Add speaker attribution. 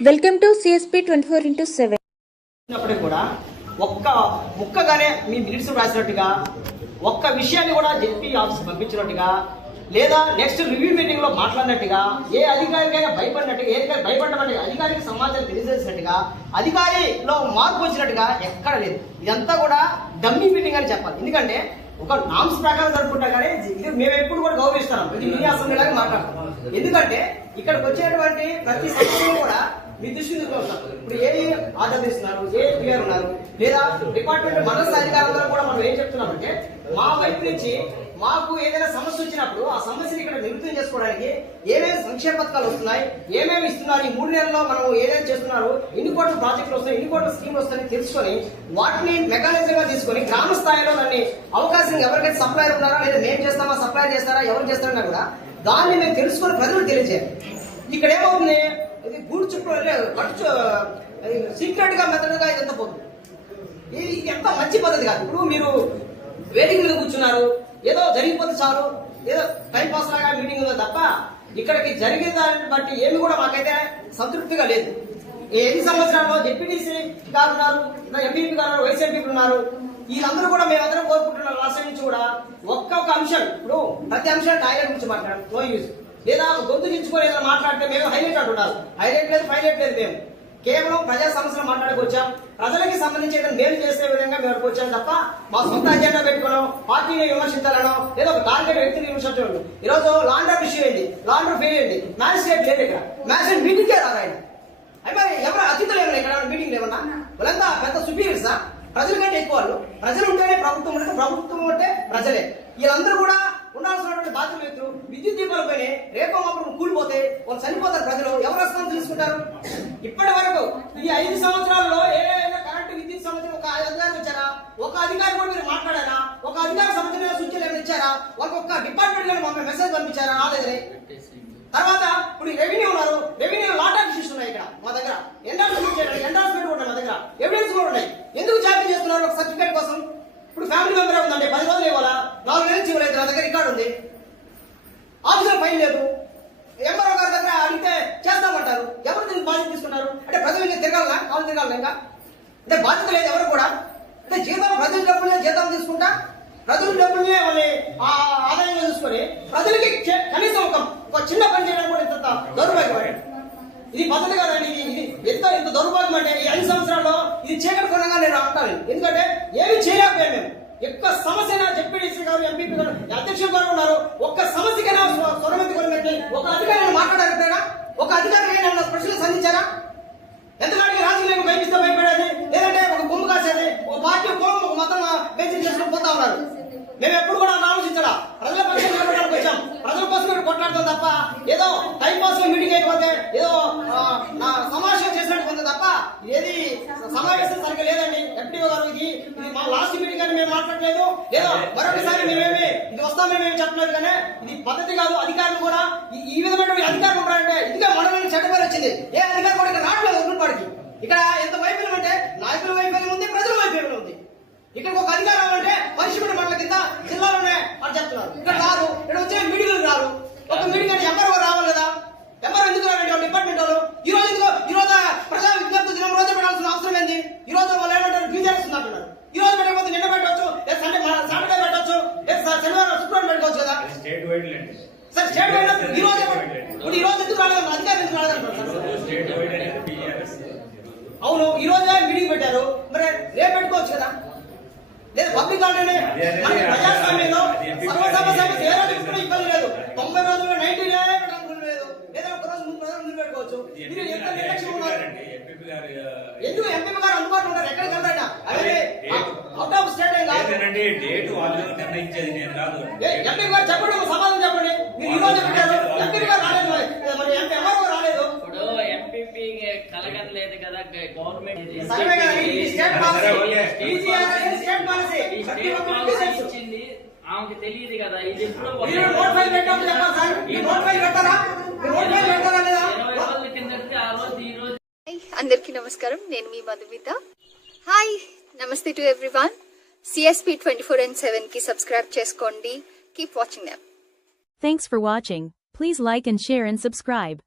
Speaker 1: Welcome to CSP twenty four into
Speaker 2: seven కూడా ఒక్క ముక్కగానే మీ minutes రాసినట్టుగా ఒక్క విషయాన్ని కూడా జెడ్పీ ఆఫీస్ పంపించినట్టుగా లేదా నెక్స్ట్ రివ్యూ మీటింగ్లో మాట్లాడినట్టుగా ఏ అధికారికైనా భయపడినట్టుగా ఏ అధికారి భయపడమంటే అధికారికి సమాచారం తెలియజేసినట్టుగా అధికారిలో మార్పు వచ్చినట్టుగా ఎక్కడ లేదు. ఇదంతా కూడా డమ్మీ మీటింగ్ అని చెప్పాలి. ఎందుకంటే ఒక నామ్స్ ప్రకారం జరుపుకుంటా కానీ ఇది మేము ఎప్పుడు కూడా గౌరవిస్తున్నాం. ఇది మీ అసెంబ్లీలాగా మాట్లాడతాం ఎందుకంటే ఇక్కడికి వచ్చేటువంటి ప్రతి సమస్యను కూడా విద్యుత్ ఇప్పుడు ఏ ఆర్డర్ ఏ క్లియర్ ఉన్నారు? లేదా డిపార్ట్మెంట్ మనస్ అధికారులందరూ కూడా మనం ఏం చెప్తున్నామంటే మా వైపు నుంచి మాకు ఏదైనా సమస్య వచ్చినప్పుడు ఆ సమస్యని ఇక్కడ నివృత్తం చేసుకోవడానికి ఏమేమి సంక్షేమ పథకాలు వస్తున్నాయి ఏమేమి ఇస్తున్నారు ఈ మూడు నెలల్లో మనం ఏదైనా చేస్తున్నారు ఎన్ని కోట్ల ప్రాజెక్టులు వస్తాయి ఎన్ని కోట్ల స్కీమ్లు వస్తాయని తెలుసుకొని వాటిని మెకానిజం గా తీసుకొని గ్రామ స్థాయిలో దాన్ని అవకాశం ఎవరికైతే సప్లైర్ ఉన్నారా లేదా మేము చేస్తామా సప్లై చేస్తారా ఎవరు చేస్తారన్నా కూడా దాన్ని మేము తెలుసుకొని ప్రజలకు తెలియజేయాలి. ఇక్కడ ఏమవుతుంది? ఇది గూడు చుట్టూ ఖర్చు సీక్రెట్గా మెథడ్ ఇదంతా పోతుంది. ఇది ఎంత మంచి పద్ధతి కాదు. ఇప్పుడు మీరు వేదిక మీద కూర్చున్నారు ఏదో జరిగిపోతే చాలు ఏదో టైం పాస్ లాగా మీటింగ్ ఉందో తప్ప ఇక్కడికి జరిగే దాన్ని బట్టి ఏమి కూడా మాకైతే సంతృప్తిగా లేదు. ఎన్ని సంవత్సరాల్లో డిప్యూటీసీ గారు ఉన్నారు ఎంపీపీ గారు ఉన్నారు వైస్ ఎంపీపీ ఉన్నారు వీళ్ళందరూ కూడా మేమందరం కోరుకుంటున్నాం రాష్ట్రం నుంచి కూడా ఒక్కొక్క అంశం ఇప్పుడు ప్రతి అంశం టాయిలెట్ గురించి మాట్లాడారు నో యూజ్ లేదా గొంతు చించుకొని ఏదైనా మాట్లాడితే మేము హైలైట్ అంటుంటారు హైలైట్ లేదు హైలైట్ లేదు మేము. కేవలం ప్రజా సమస్యలు మాట్లాడుకొచ్చాం ప్రజలకి సంబంధించి ఏదైనా మేలు చేసే విధంగా మేము వచ్చాం తప్ప మా సొంత అజెండా పెట్టుకోవడం పార్టీని విమర్శించాలనో లేదా ఒక టార్గెట్ వ్యక్తిని విమర్శించడం ఈరోజు లాండర్ ఇష్యూ అయింది లాండర్ ఫెయిల్ అయింది మ్యాజిస్ట్రేట్ లేదు ఇక్కడ. మ్యాజిస్ట్రేట్ మీటింగ్కే రాదు ఆయన. అయ్యి ఎవరు అతిథులు ఏమన్నా ఇక్కడ మీటింగ్ లేవన్నా వాళ్ళంతా పెద్ద సుపీరియర్సా ప్రజల కంటే ఎక్కువ వాళ్ళు. ప్రజలు ఉంటేనే ప్రభుత్వం ఉంటే ప్రభుత్వం ఉంటే ప్రజలే. వీళ్ళందరూ కూడా ఉండాల్సినటువంటి బాధ్యత లేదు విద్యుత్ దీపాల పైన రేపో కూలిపోతే వాళ్ళు చనిపోతారు ప్రజలు. ఎవరు వస్తారని తీసుకుంటారు ఇప్పటి వరకు ఈ ఐదు సంవత్సరాల్లో ఏదైనా కరెంటు విద్యుత్ సంబంధించిన ఒక అధికారి వచ్చారా? ఒక అధికారి కూడా మీరు మాట్లాడారా? ఒక అధికార సంబంధించిన సూచనలు ఇచ్చారా? వాళ్ళకి ఒక డిపార్ట్మెంట్ కానీ మమ్మల్ని మెసేజ్ పంపించారా? రాలేదని తర్వాత ఇప్పుడు రెవెన్యూ ఉన్నారు. రెవెన్యూ లాట్ ఆఫ్ ఇష్యూస్ ఉన్నాయి ఇక్కడ మా దగ్గర. ఎండార్స్మెంట్ చేయండి ఎండార్స్మెంట్ కూడా ఉన్నాయి మా దగ్గర. ఎవిడెన్స్ కూడా ఉన్నాయి. ఎందుకు జాబితా చేస్తున్నారు? ఒక సర్టిఫికేట్ కోసం. ఇప్పుడు ఫ్యామిలీ మెంబర్ ఉందండి పది రోజులు ఇవ్వాలా? నాలుగు నెలలు చివరైతే నా దగ్గర రికార్డు ఉంది. ఆఫీసులో ఫైల్ లేదు. ఎంఆర్ఓ గారి దగ్గర అడిగితే చేస్తామంటారు. ఎవరు దీనికి బాధ్యత తీసుకున్నారు? అంటే ప్రజలు ఇంకా తిరగాలనా? కాలు తిరగాలి ఇంకా? అంటే బాధ్యత లేదు ఎవరు కూడా. అంటే జీతం ప్రజల డబ్బులే జీతం తీసుకుంటా? ప్రజల డబ్బులనే వాళ్ళని ఆ ఆదాయంగా చూసుకొని ప్రజలకి కనీసం ఒక ఒక చిన్న పని చేయడం కూడా ఇంత దౌర్భాగ్యం ఇది పద్ధతి కాదండి ఇది ఇది ఎంత ఇంత దౌర్భాగ్యం అంటే ఈ ఐదు సంవత్సరాల్లో ఇది చీకటి కొనగా నేను అంటాను ఎందుకంటే ఏమి చేయాలి సమస్య జెడ్పీడీసీ గారు ఎంపీపీ గారు అధ్యక్షులు గారు ఉన్నారు. ఒక్క సమస్యకైనా స్వ- స్వరమెత్తి ఒక అధికారిని మాట్లాడారు ఎప్పుడైనా ఒక అధికారి ఏమైనా ప్రశ్నలు సంధించారా? ఎంతకాడికి రాజకీయాలకు భయపిస్తే భయపడేది? లేదంటే ఒక గుమ్ము కాసేది? ఒక పార్టీ కులం ఒక మతం బేసిస్ చేసుకుని పోతా ఉన్నారు. మేము ఎప్పుడు కూడా ఆలోచించడా ఆలోచించాలా. ప్రజల పక్షం నిలబడడానికి వచ్చాం. ప్రజల కోసం కొట్లాడతాం తప్ప ఏదో టైం కోసం మీటింగ్ అయిపోతే ఏదో నా సమాజం ఏది? సమావేశం సరిగ్గా లేదండి. ఎంపీఓ గారు ఇది. ఇది మా లాస్ట్ మీటింగ్ అని మేము మాట్లాడలేదు. ఏదో మరొకసారి మేమేమి ఇది వస్తామని మేము చెప్పలేదు కానీ ఇది పద్ధతి కాదు అధికారులు కూడా ఈ- విధమైన అధికారులు ఉంటారంటే ఇదిగా మనల్ని చెడ్డ పేరు వచ్చింది. ఏ అధికారి కూడా ఇక్కడ రావట్లేదు ఉగ్రపాడికి ఇక్కడ ఎంత వైఫల్యం అంటే నాయకుల వైఫల్యం ఉంది ప్రజల వైఫల్యం ఉంది. ఇక్కడ ఒక అధికారం అంటే పరిశుభ్ర మండల కింద జిల్లాలోనే అని చెప్తున్నారు. ఇక్కడ రారు ఇక్కడ వచ్చిన మీడియాలు రారు. ఒక మీడియా ఎవరు రావాలి కదా ఎవరు ఎందుకు రారండి వాళ్ళ డిపార్ట్మెంట్ వాళ్ళు ఈ రోజు ఎందుకో ఈ రోజు ప్రజా విజ్ఞప్తి దినం రోజే పెట్టాల్సిన అవసరం ఏంది ఈ రోజు వాళ్ళు ఏమంటారు ఫ్యూచర్ ఇస్తుంది అంటున్నారు ఈ రోజు పెట్టకపోతే నిన్న పెట్టవచ్చు లేదా సండే సాటర్డే పెట్టవచ్చు లేదా శనివారం శుక్రవారం పెట్టుకోవచ్చు కదా
Speaker 3: స్టేట్ వైడ్ లేండి
Speaker 2: సార్ స్టేట్ వైడ్ ఈ రోజు ఇప్పుడు ఈ రోజు ఎందుకు రాలేదు? అధికారులు ఎందుకు సార్?
Speaker 3: స్టేట్ వైడ్ అనేది
Speaker 2: అవును ఈ రోజే మీటింగ్ పెట్టారు. మరి రేపు పెట్టుకోవచ్చు కదా? లేదా పబ్లిక్ హాలిడే ప్రజాస్వామ్యంలో సర్వసభ సభ ఇబ్బంది లేదు. తొంభై రోజులు నైన్టీ లేదు. లేదా ఒక రోజు ముందు రోజు ముందు పెట్టుకోవచ్చు. మీరు ఎంత నిర్లక్ష్యం ఉన్నారు? ఎందుకు ఎంపీ గారు అందుబాటులో ఉన్నారు? ఎక్కడికి వెళ్ళారా ఆఫ్ స్టేట్ ఏం కాదు.
Speaker 3: ఏంటంటే డేట్ వాళ్ళు నిర్ణయించేది నేను కాదు.
Speaker 2: ఎంపీ గారు చెప్పండి ఒక సమాధానం చెప్పండి. మీరు ఈ రోజు పెట్టారు ఎంపీ గారు రాలేదు మరి. ఎంపీ ఎవరు రాలేదు.
Speaker 4: ఇప్పుడు ఎంపీపీ కలగట్లేదు కదా గవర్నమెంట్
Speaker 2: సర్వే గారు ఇది
Speaker 3: state
Speaker 2: policy. EGR state policy
Speaker 4: ఈ స్టేట్ పాలసీ ఇచ్చింది ఆమెకి తెలియదు కదా ఇది ఎప్పుడో
Speaker 2: మీరు నోట్ ఫైల్ పెట్టామని చెప్పాలి సార్. మీరు నోట్ ఫైల్ పెట్టారా? నోట్ ఫైల్ పెట్టారా లేదా?
Speaker 4: ఈ
Speaker 1: అందరికీ నమస్కారం. నేను మీ మధుమిత. హాయ్ నమస్తే to everyone CSP twenty four and సెవెన్కి సబ్స్క్రైబ్ చేసుకోండి keep watching them
Speaker 5: Thanks for watching. Please like and share and subscribe.